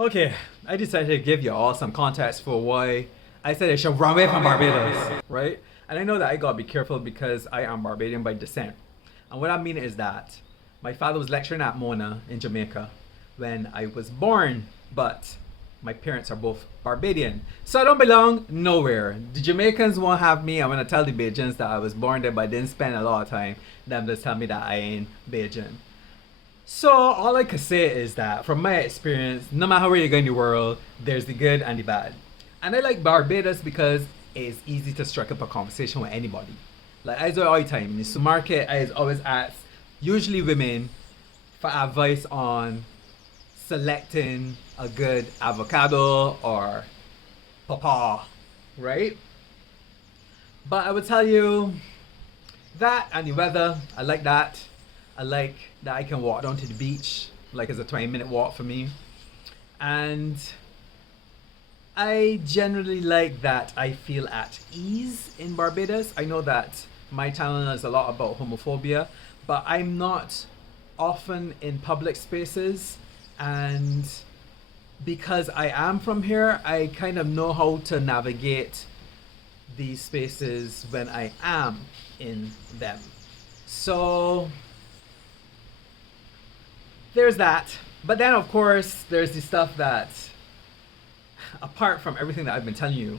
Okay, I decided to give you all some context for why I said I should run away from Barbados, right? And I know that I gotta be careful because I am Barbadian by descent. And what I mean is that my father was lecturing at Mona in Jamaica when I was born, but my parents are both Barbadian. So I don't belong nowhere. The Jamaicans won't have me. I'm gonna tell the Bajans that I was born there but didn't spend a lot of time. Them just tell me that I ain't Bajan. So all I can say is that from my experience, no matter where you go in the world, there's the good and the bad. And I like Barbados because it's easy to strike up a conversation with anybody. Like I do it all the time. In the supermarket, I always ask, usually women, for advice on selecting a good avocado or pawpaw, right? But I would tell you that and the weather, I like that. I like that I can walk down to the beach, like it's a 20-minute walk for me. And I generally like that I feel at ease in Barbados. I know that my channel is a lot about homophobia, but I'm not often in public spaces, and because I am from here, I kind of know how to navigate these spaces when I am in them. So there's that. But then of course there's the stuff that, apart from everything that I've been telling you,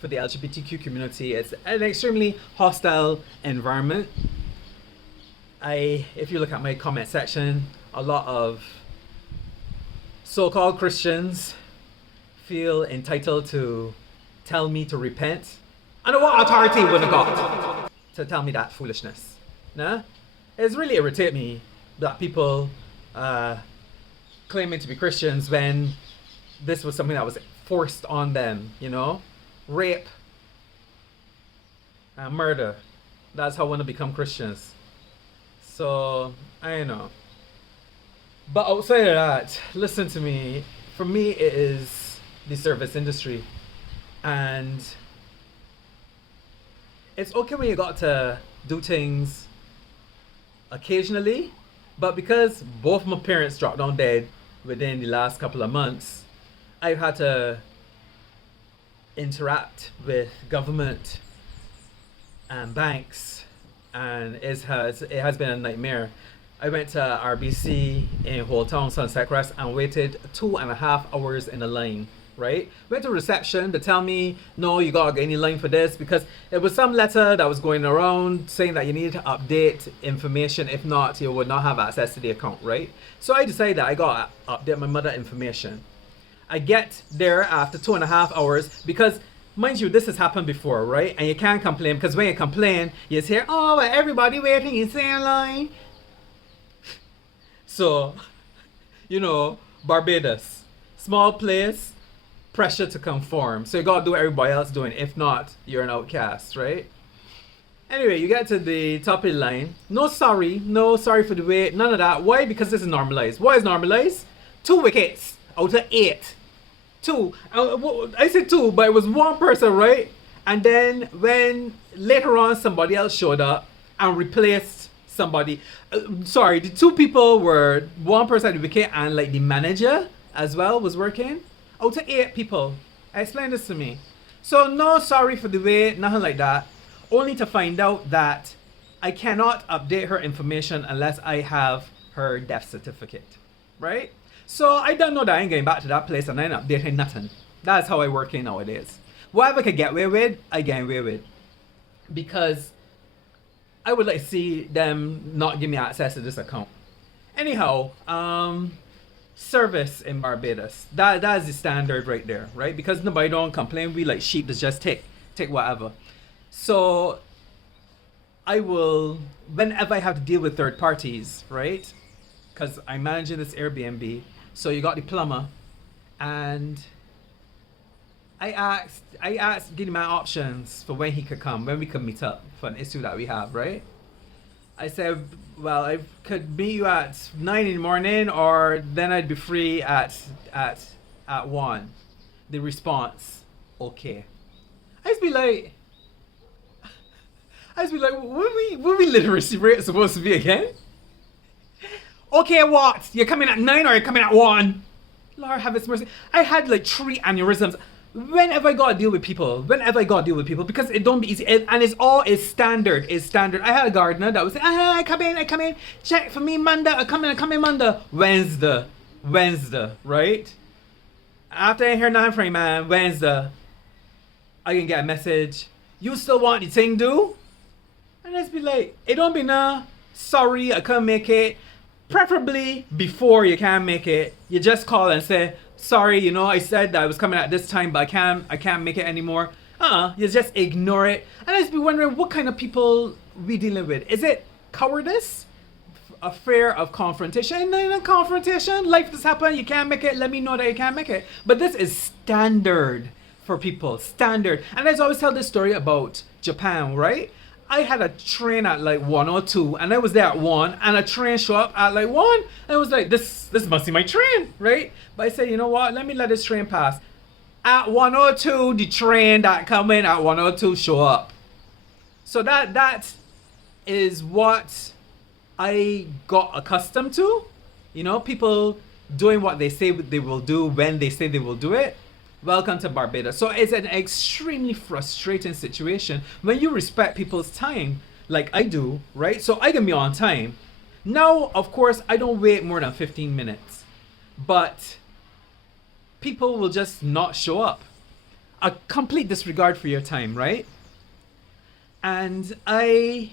for the LGBTQ community, it's an extremely hostile environment. If you look at my comment section, a lot of so-called Christians feel entitled to tell me to repent. And what authority would have got to tell me that foolishness? Nah? It's really irritates me that people claiming to be Christians when this was something that was forced on them, you know? Rape and murder. That's how we want to become Christians. So, I don't know. But outside of that, listen to me. For me, it is the service industry. And it's okay when you got to do things occasionally, but because both my parents dropped down dead within the last couple of months, I've had to interact with government and banks, and it has been a nightmare. I went to RBC in Whole Town, Sunset Crest, and waited 2.5 hours in a line, right? Went to reception to tell me, no, you gotta get in line for this, because it was some letter that was going around saying that you needed to update information. If not, you would not have access to the account, right? So I decided that I gotta update my mother information. I get there after 2.5 hours because, mind you, this has happened before, right? And you can't complain, because when you complain, you just hear, oh, well, everybody waiting in same line. So, you know, Barbados, small place, pressure to conform. So you gotta do what everybody else doing. If not, you're an outcast, right? Anyway, you get to the top of the line. No sorry for the wait, none of that. Why? Because this is normalized. What is normalized? 2 wickets out of 8. 2. I said 2, but it was one person, right? And then when later on somebody else showed up and replaced somebody. Sorry, the 2 people were one person at the wicket and like the manager as well was working. Out of 8 people. Explain this to me. So no sorry for the wait, nothing like that. Only to find out that I cannot update her information unless I have her death certificate, right? So I don't know that I ain't going back to that place and I ain't updating nothing. That's how I work in nowadays. Whatever I could get away with, I get away with. Because I would like to see them not give me access to this account. Anyhow, service in Barbados. That is the standard right there, right? Because nobody don't complain. We like sheep that just take whatever. So I will, whenever I have to deal with third parties, right? Because I'm managing this Airbnb. So you got the plumber, and I asked give him my options for when he could come, when we could meet up for an issue that we have, right? I said, well, I could meet you at 9 in the morning, or then I'd be free at 1. The response, okay. I'd be like, what we literacy rate supposed to be again? Okay, what? You're coming at 9 or you're coming at 1? Lord have His mercy. I had like 3 aneurysms. Whenever I gotta deal with people, because it don't be easy, and it's standard. I had a gardener that was saying, I come in, check for me Monday, I come in Monday, Wednesday, right? After I hear nothing from you, man, Wednesday, I can get a message, you still want the thing do? And I just be like, it don't be nah, sorry, I can't make it. Preferably before you can't make it, you just call and say, sorry, I said that I was coming at this time, but I can't make it anymore. You just ignore it. And I just be wondering what kind of people we dealing with. Is it cowardice? A fear of confrontation? No, confrontation. Life just happened, you can't make it, let me know that you can't make it. But this is standard for people, standard. And I always tell this story about Japan, right? I had a train at like 1 or 2, and I was there at 1, and a train show up at like 1, and I was like, this must be my train, right? But I said, you know what, let me let this train pass. At 102, the train that come in at 102 show up. So that is what I got accustomed to. People doing what they say they will do when they say they will do it. Welcome to Barbados. So it's an extremely frustrating situation when you respect people's time, like I do, right? So I can be on time. Now, of course, I don't wait more than 15 minutes, but people will just not show up. A complete disregard for your time, right? And I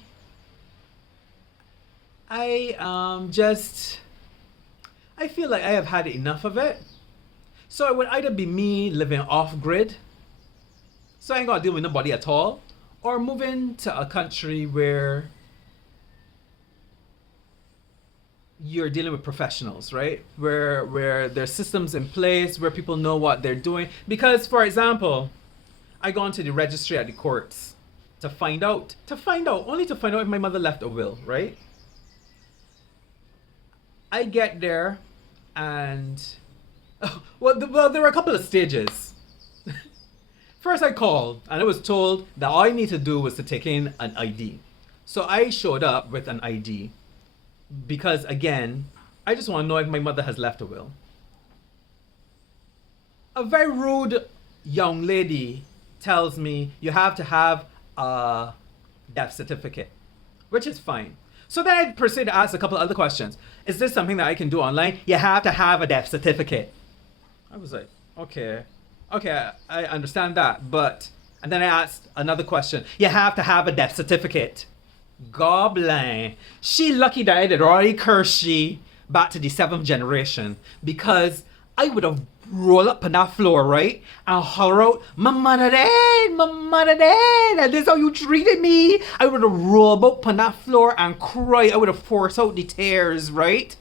feel like I have had enough of it. So it would either be me living off-grid, so I ain't gotta deal with nobody at all, or moving to a country where you're dealing with professionals, right? Where there's systems in place, where people know what they're doing. Because, for example, I go into the registry at the courts to find out if my mother left a will, right? I get there and... Well, there were a couple of stages. First I called and I was told that all I need to do was to take in an ID. So I showed up with an ID because, again, I just want to know if my mother has left a will. A very rude young lady tells me you have to have a death certificate, which is fine. So then I proceed to ask a couple of other questions. Is this something that I can do online? You have to have a death certificate. I was like, okay, I understand that, and then I asked another question. You have to have a death certificate. Goblin. She lucky that I had already cursed she back to the 7th generation, because I would have rolled up on that floor, right, and holler out, my mother dead, and this is how you treated me. I would have rolled up on that floor and cried. I would have forced out the tears, right?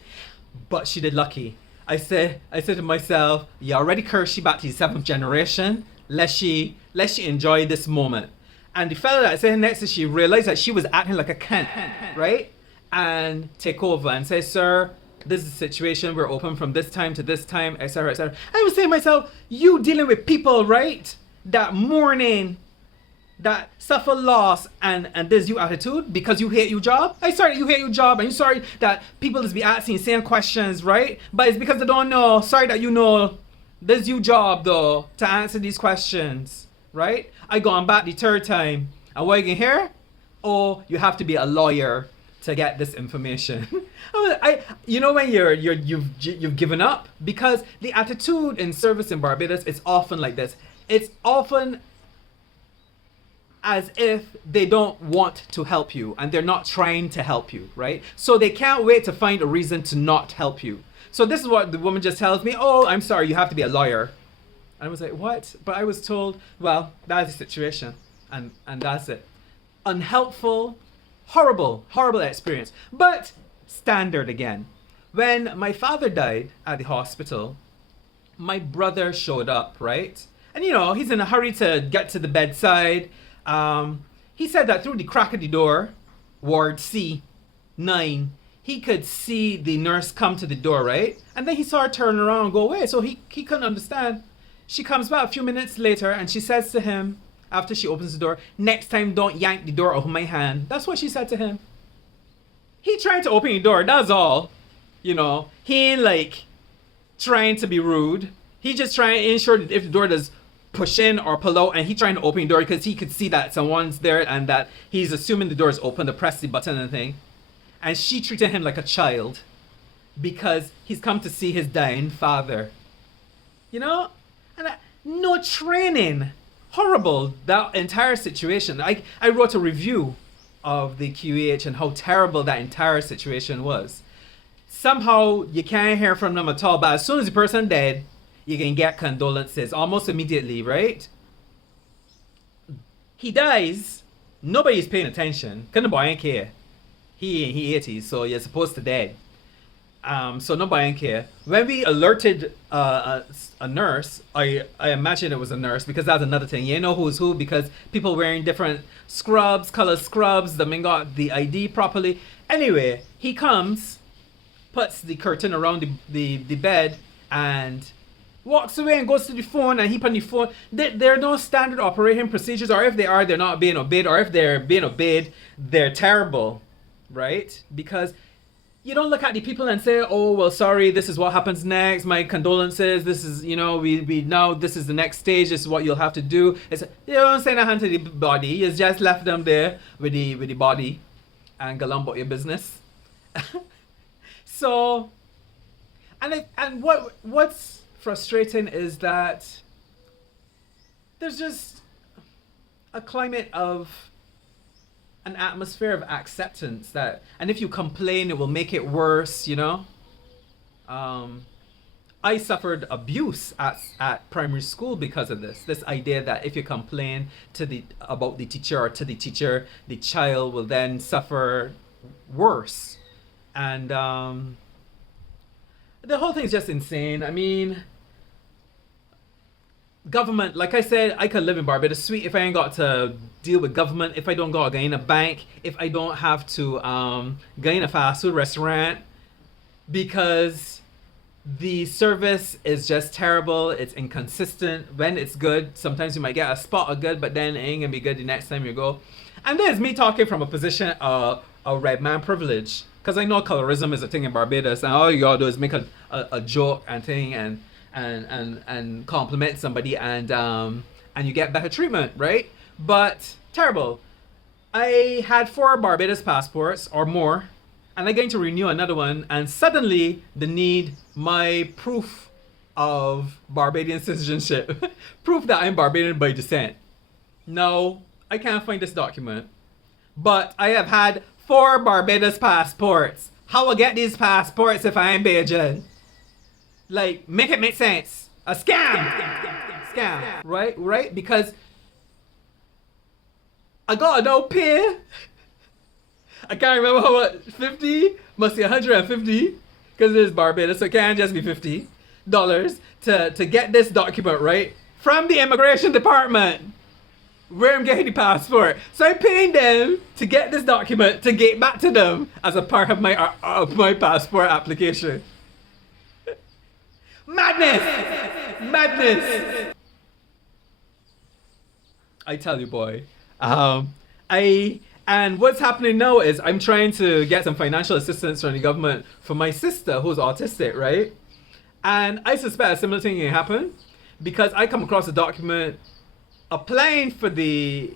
But she did lucky. I said to myself, you already cursed she back to the 7th generation. Let she enjoy this moment. And the fella that said next to she realized that she was acting like a cunt, right? And take over and say, sir, this is the situation. We're open from this time to this time, etc., etc. I was saying to myself, you dealing with people, right, that mourning, that suffer loss, and this you attitude because you hate your job. I sorry you hate your job, and you sorry that people just be asking same questions, right? But it's because they don't know. Sorry that you know this your job though to answer these questions, right? I gone back the 3rd time, and what you can hear? Oh, you have to be a lawyer to get this information. When you've given up, because the attitude in service in Barbados is often like this. It's often as if they don't want to help you and they're not trying to help you, right? So they can't wait to find a reason to not help you. So this is what the woman just tells me, oh, I'm sorry, you have to be a lawyer. And I was like, what? But I was told, well, that's the situation, and that's it. Unhelpful, horrible experience. But standard again. When my father died at the hospital, my brother showed up, right? And he's in a hurry to get to the bedside. He said that through the crack of the door, Ward C9, he could see the nurse come to the door, right? And then he saw her turn around and go away, so he couldn't understand. She comes back a few minutes later and she says to him, after she opens the door, next time don't yank the door over my hand. That's what she said to him. He tried to open the door, that's all. He ain't like trying to be rude. He just trying to ensure that if the door does push in or pull out, and he trying to open the door because he could see that someone's there and that he's assuming the door is open to press the button and thing. And she treated him like a child because he's come to see his dying father. You know? And no training. Horrible, that entire situation. I wrote a review of the QEH and how terrible that entire situation was. Somehow you can't hear from them at all, but as soon as the person dead, you can get condolences almost immediately, right? He dies, nobody's paying attention. Couldn't boy ain't care. He 80, so you're supposed to dead. So nobody ain't care. When we alerted a nurse, I imagine it was a nurse because that's another thing. You know who's who because people wearing different scrubs, color scrubs, they ain't got the ID properly. Anyway, he comes, puts the curtain around the bed and walks away and goes to the phone and he put on the phone. There are no standard operating procedures, or if they are, they're not being obeyed, or if they're being obeyed, they're terrible, right? Because you don't look at the people and say, oh, well, sorry, this is what happens next. My condolences. This is, you know, we now, this is the next stage. This is what you'll have to do. It's, you don't say nothing to the body. You just left them there with the body and go on about your business. So, and what's frustrating is that there's just a climate of an atmosphere of acceptance that, and if you complain it will make it worse, you know. I suffered abuse at primary school because of this idea that if you complain about the teacher or to the teacher, the child will then suffer worse. And the whole thing is just insane. I mean, government, like I said, I could live in Barbados sweet if I ain't got to deal with government, if I don't got to go in a bank, if I don't have to go in a fast food restaurant, because the service is just terrible. It's inconsistent. When it's good, sometimes you might get a spot of good, but then it ain't gonna be good the next time you go. And there's me talking from a position of red man privilege, because I know colorism is a thing in Barbados, and all you gotta do is make a joke and thing and compliment somebody and you get better treatment, right? But terrible. I had 4 Barbados passports or more, and I'm going to renew another one, and suddenly they need my proof of Barbadian citizenship. Proof that I'm Barbadian by descent. No, I can't find this document. But I have had 4 Barbados passports. How will I get these passports if I ain't Bajan? Like, make it make sense. A scam! Scam. Right? Because I got a no pay. I can't remember how much. 50? Must be 150. Because it is Barbados, so it can't just be $50 to get this document, right? From the immigration department. Where I'm getting the passport. So I'm paying them to get this document to get back to them as a part of my passport application. Madness! Madness! I tell you, boy. And what's happening now is I'm trying to get some financial assistance from the government for my sister who's autistic, right? And I suspect a similar thing can happen because I come across a document applying for the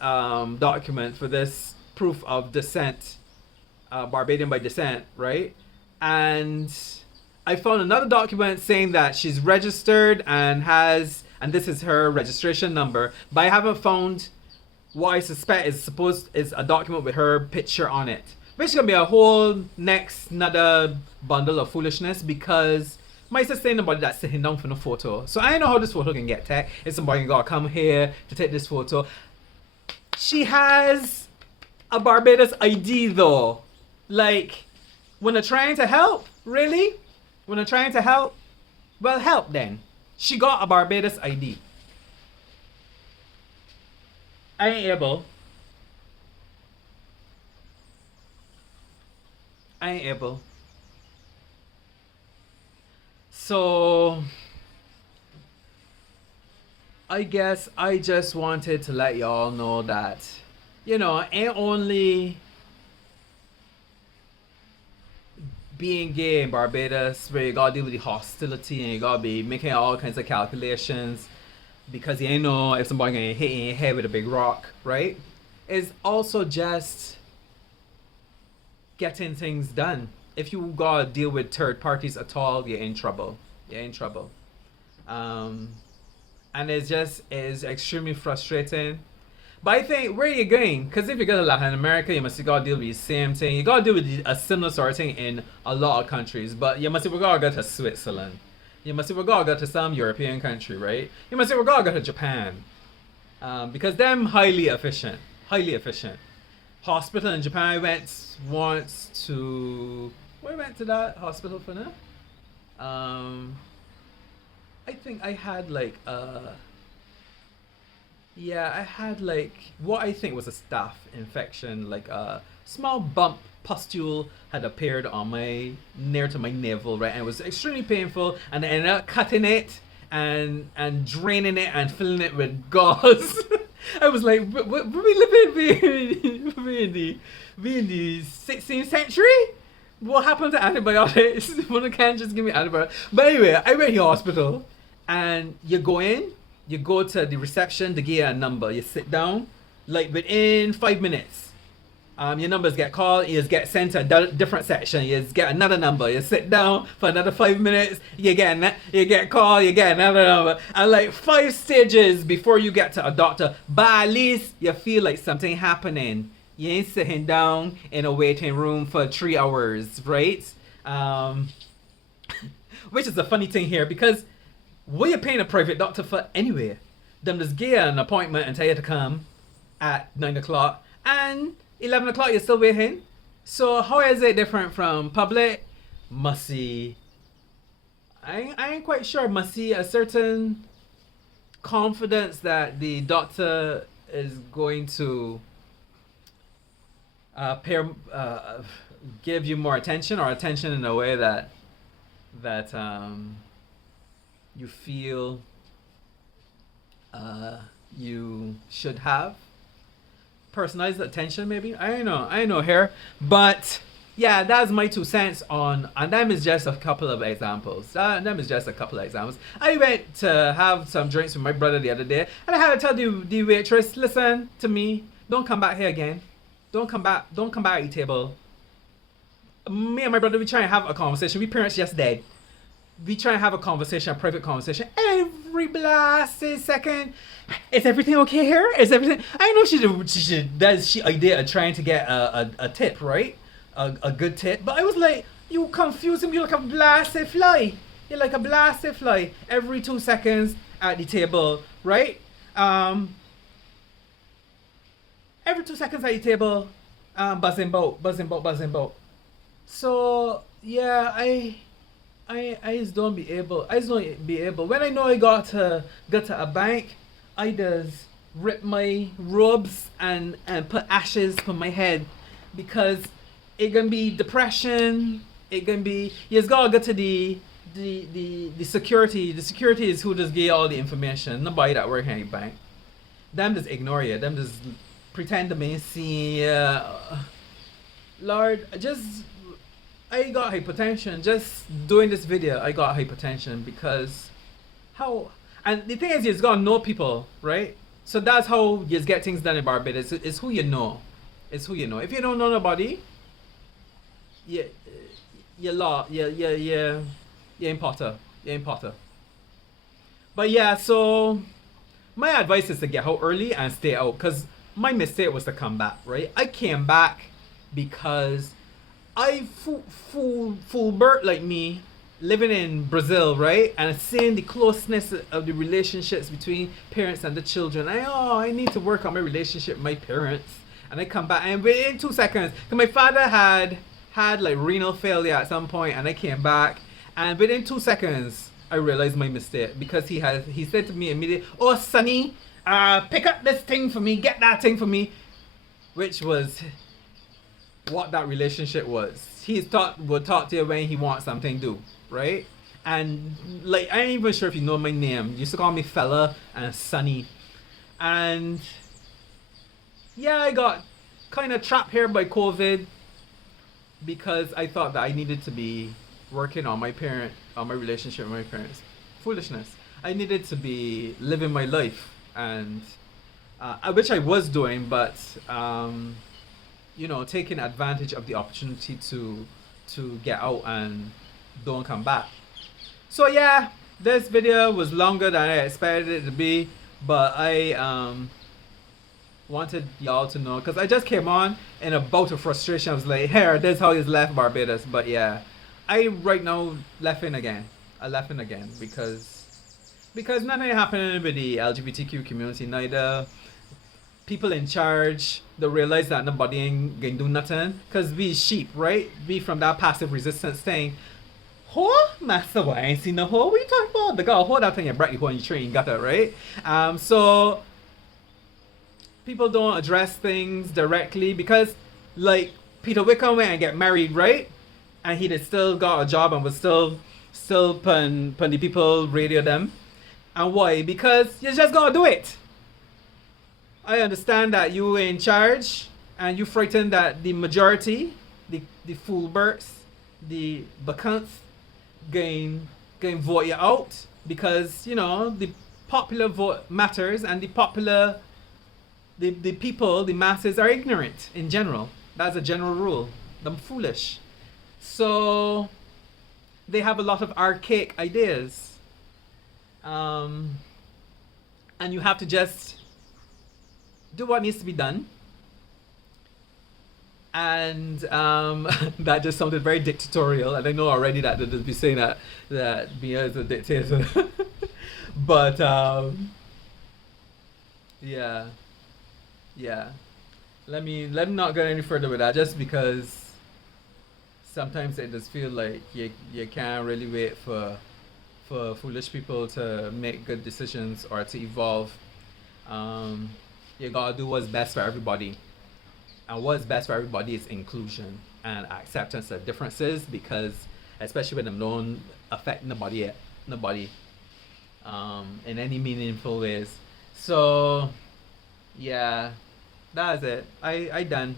document for this proof of descent, Barbadian by descent, right? And I found another document saying that she's registered and this is her registration number, but I haven't found what I suspect is a document with her picture on it. Which is gonna be a whole another bundle of foolishness because my sister ain't nobody that's sitting down for no photo. So I don't know how this photo can get taken. If somebody gotta come here to take this photo. She has a Barbados ID though. Like, when I'm trying to help, really? When I'm trying to help? Well, help then. She got a Barbados ID. I ain't able. So, I guess I just wanted to let y'all know that, you know, ain't only being gay in Barbados, where you gotta deal with the hostility and you gotta be making all kinds of calculations because you ain't know if somebody gonna hit you in your head with a big rock, right? Is also just getting things done. If you gotta deal with third parties at all, you're in trouble. You're in trouble. And it's extremely frustrating. But I think, where are you going? Because if you go to Latin America, you must gotta deal with the same thing. You gotta deal with a similar sort of thing in a lot of countries. But you must gotta go to Switzerland. You must gotta go to some European country, right? You must gotta go to Japan. Because them highly efficient. Highly efficient. Hospital in Japan, I went once to... Where I went to that hospital for now? I think I had like I had like what I think was a staph infection, like a small bump pustule had appeared on my near to my navel, right, and it was extremely painful, and I ended up cutting it and draining it and filling it with gauze. I was like, we in the 16th century? What happened to antibiotics? One can't just give me antibiotics. But anyway, I went to the hospital, and you go in, you go to the reception, they give you a number, you sit down, like within 5 minutes. Your numbers get called, you get sent to a different section, you get another number, you sit down for another 5 minutes, you get called, you get another number, and like 5 stages before you get to a doctor. But at least you feel like something happening. You ain't sitting down in a waiting room for 3 hours, right? Which is the funny thing here, because what you paying a private doctor for anyway? Them just give you an appointment and tell you to come at 9 o'clock, and 11 o'clock you're still waiting. So how is it different from public? Must see, I ain't quite sure. Must see a certain confidence that the doctor is going to give you more attention, or attention in a way that you feel you should have. Personalized attention, maybe. I don't know here, but yeah, that's my 2 cents on, and them is just a couple of examples. I went to have some drinks with my brother the other day, and I had to tell the waitress, listen to me, don't come back here again. Don't come back at your table. Me and my brother, we try and have a conversation. We parents just dead. We try and have a conversation, a private conversation. Every blasted second. Is everything okay here? Is everything... I know she idea of trying to get a tip, right? A good tip. But I was like, you confusing me like a blasted fly. You're like a blasted fly. Every 2 seconds at the table, right? Every 2 seconds at the table, buzzing boat. So yeah, I just don't be able. When I know I got to a bank, I just rip my robes and put ashes on my head, because it gonna be depression. It gonna be, you just gotta go to the security. The security is who just give you all the information. Nobody that work in a bank. Them just ignore you. Them just pretend to be see. Lord, I got hypertension. Just doing this video, I got hypertension because how. And the thing is, you just gotta know people, right? So that's how you get things done in Barbados. It's who you know. It's who you know. If you don't know nobody, you're importer. But yeah, so my advice is to get out early and stay out, because my mistake was to come back, right? I came back because I full bird like me, living in Brazil, right? And seeing the closeness of the relationships between parents and the children. I need to work on my relationship with my parents. And I come back, and within 2 seconds, because my father had like renal failure at some point, and I came back, and within 2 seconds, I realized my mistake, because he said to me immediately, "Oh, Sonny, pick up this thing for me, get that thing for me," which was what that relationship was. Would talk to you when he wants something to do, right? And like, I ain't even sure if you know my name. You used to call me fella and Sonny. And yeah, I got kind of trapped here by COVID. because I thought that I needed to be working on my relationship with my parents. Foolishness. I needed to be living my life, and which I was doing, but taking advantage of the opportunity to get out and don't come back. So yeah, this video was longer than I expected it to be, but I wanted y'all to know because I just came on in a bout of frustration. I was like, here, this is how he's left Barbados. But yeah, I right now laughing again. I laughing again because nothing happening with the LGBTQ community, neither people in charge. They realize that nobody ain't gonna do nothing because we sheep, right? We from that passive resistance thing. Whore? Master, I ain't seen the whore. What you talking about? The girl, hold that thing and break the whore in your train, got that, right? So people don't address things directly because, like, Peter Wickham went and get married, right? And he still got a job and was still putting the people radio them. And why? Because you just gotta do it. I understand that you in charge and you frightened that the majority, the foolberts, the bacunts, going vote you out because the popular vote matters and the people, the masses are ignorant in general. That's a general rule. They're foolish. So they have a lot of archaic ideas. And you have to just do what needs to be done. And that just sounded very dictatorial. And I know already that they'll be saying that Mia is a dictator. But yeah. Let me not go any further with that, just because sometimes it does feel like you can't really wait for foolish people to make good decisions or to evolve. You gotta do what's best for everybody. And what's best for everybody is inclusion and acceptance of differences, because especially when them don't affect nobody in any meaningful ways. So yeah, that's it. I done.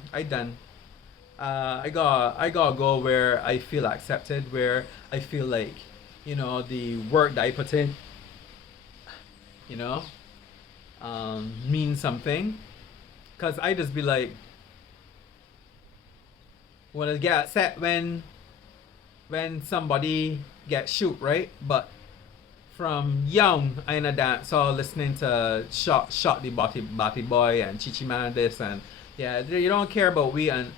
I gotta go where I feel accepted, where I feel like the work that I put in means something. Cause I just be like, when I get upset when somebody gets shoot, right? But from young, I in a dance all listening to shot the Batty Boy and Chichi Man this, and yeah, you don't care about we, and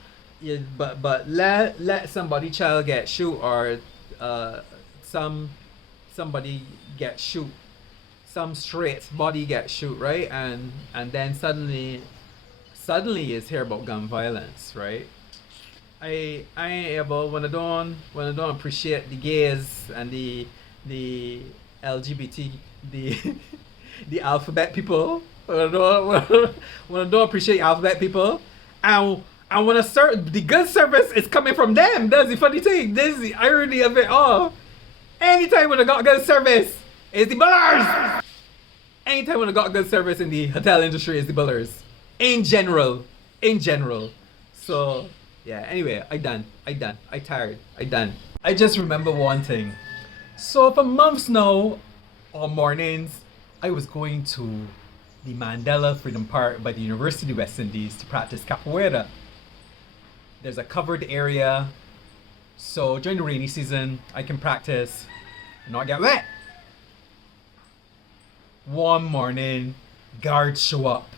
but let somebody child get shoot, or somebody get shoot, some straight body get shoot, right? And then suddenly is hear about gun violence, right? I ain't able, when I don't appreciate the gays and the LGBT, the alphabet people, when I don't appreciate alphabet people, and when the good service is coming from them. That's the funny thing. This is the irony of it all. Anytime when I got good service, it's the bullers. Anytime when I got good service in the hotel industry, it's the bullers. In general. So yeah, anyway, I done. I tired. I done. I just remember one thing. So for months now, on mornings, I was going to the Mandela Freedom Park by the University of West Indies to practice capoeira. There's a covered area, so during the rainy season, I can practice and not get wet. One morning, guards show up.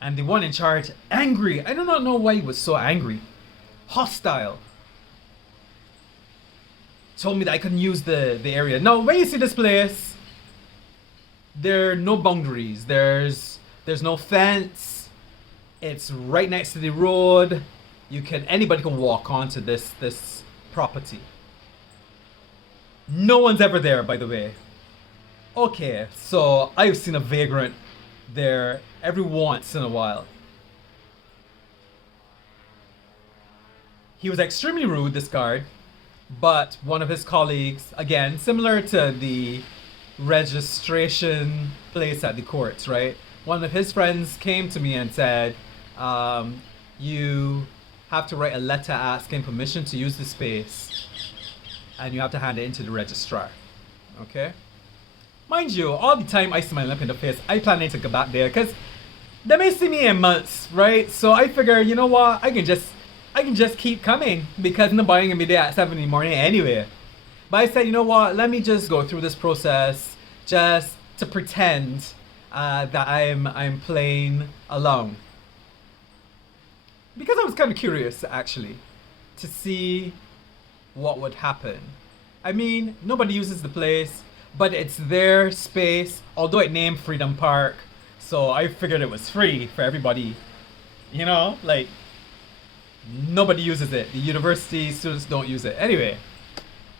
And the one in charge, angry. I do not know why he was so angry. Hostile. Told me that I couldn't use the area. Now, when you see this place, there are no boundaries. There's no fence. It's right next to the road. Anybody can walk onto this property. No one's ever there, by the way. Okay, so I've seen a vagrant there every once in a while. He was extremely rude, this guard, but one of his colleagues, again, similar to the registration place at the courts, right? One of his friends came to me and said, you have to write a letter asking permission to use the space, and you have to hand it into the registrar. Okay? Mind you, all the time I smile up in the face, I planning to go back there because they may see me in months, right? So I figure, you know what, I can just keep coming because nobody gonna be there at 7 in the morning anyway. But I said, you know what, let me just go through this process just to pretend that I'm playing along. Because I was kind of curious, actually, to see what would happen. I mean, nobody uses the place, but it's their space, although it named Freedom Park. So I figured it was free for everybody. You know, like, nobody uses it. The university students don't use it. Anyway,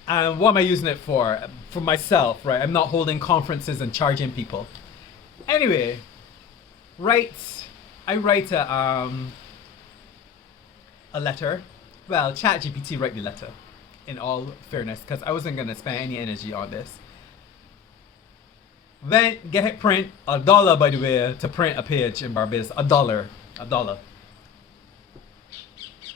and what am I using it for? For myself, right? I'm not holding conferences and charging people. Anyway, I write a letter. Well, ChatGPT write the letter, in all fairness, because I wasn't gonna spend any energy on this. Then get it print $1, by the way, to print a page in Barbados. $1.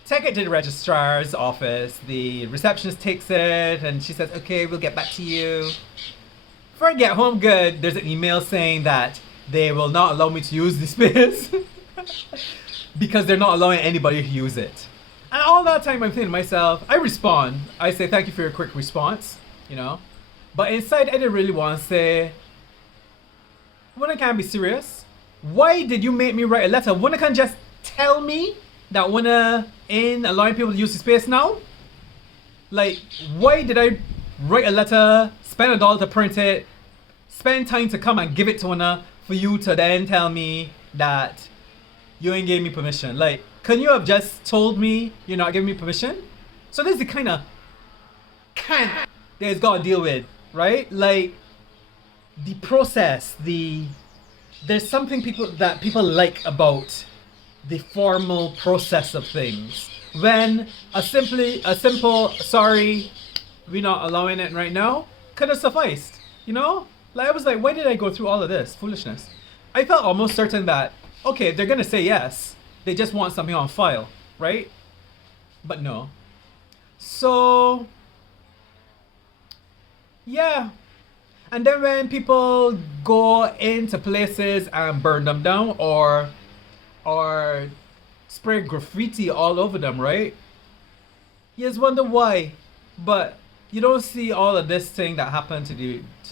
Take it to the registrar's office. The receptionist takes it and she says, okay, we'll get back to you. Before I get home good, there's an email saying that they will not allow me to use the space because they're not allowing anybody to use it. And all that time I'm thinking to myself, I respond. I say, thank you for your quick response, you know. But inside I didn't really want to say, when I can't be serious, why did you make me write a letter? When I can just tell me that when in allowing people to use the space now? Like, why did I write a letter, spend $1 to print it, spend time to come and give it to one for you to then tell me that you ain't gave me permission? Like, can you have just told me you're not giving me permission? So this is the kind of can't that it's got to deal with, right? Like, the process, there's something people like about the formal process of things. When a simple sorry, we're not allowing it right now, could have sufficed, you know? Like, I was like, why did I go through all of this foolishness? I felt almost certain that, okay, they're gonna say yes, they just want something on file, right? But no. So, yeah. And then when people go into places and burn them down or spray graffiti all over them, right? You just wonder why. But you don't see all of this thing that happened to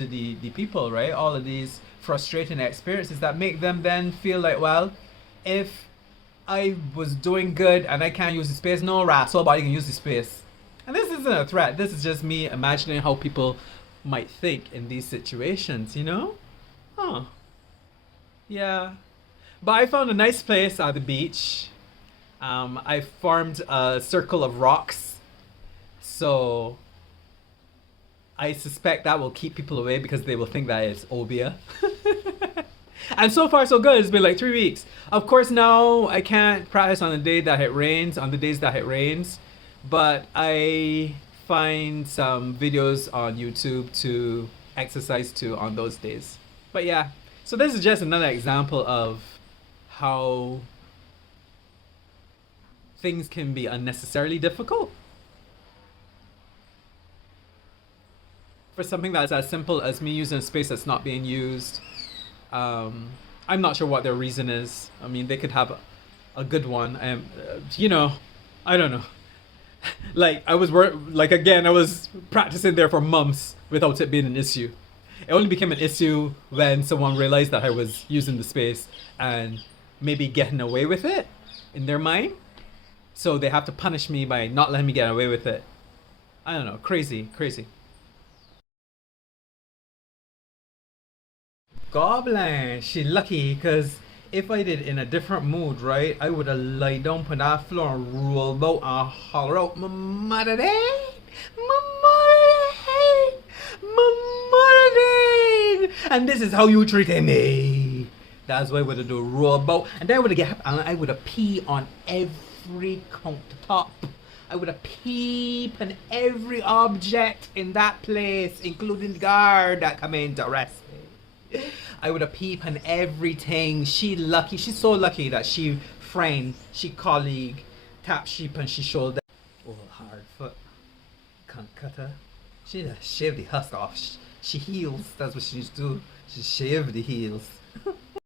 the people, right? All of these frustrating experiences that make them then feel like, well, if I was doing good and I can't use the space, no rat, so nobody can use the space. And this isn't a threat. This is just me imagining how people might think in these situations, you know? Huh. Yeah. But I found a nice place at the beach. I formed a circle of rocks. So I suspect that will keep people away because they will think that it's Obia. And so far so good. It's been like 3 weeks. Of course now I can't practice on the day that it rains, on the days that it rains. But I find some videos on YouTube to exercise to on those days. But yeah, so this is just another example of how things can be unnecessarily difficult. For something that's as simple as me using a space that's not being used, I'm not sure what their reason is. I mean, they could have a good one, and you know, I don't know. Like I was practicing there for months without it being an issue. It only became an issue when someone realized that I was using the space and maybe getting away with it in their mind. So they have to punish me by not letting me get away with it. I don't know, crazy. Goblin, she lucky, because if I did in a different mood, right, I would have laid down on that floor and rolled about and holler out, my mother day, and this is how you treated me. That's why I would have do roll about, and then I would have get up and I would have pee on every countertop. I would have peep on every object in that place, including the guard that come in to arrest me. I would have peep on everything. She's so lucky that she friend, she colleague, tap sheep on she shoulder. Oh, hard foot. Can't cut her. She need to shave the husk off. She heals. That's what she needs to do. She shave the heels.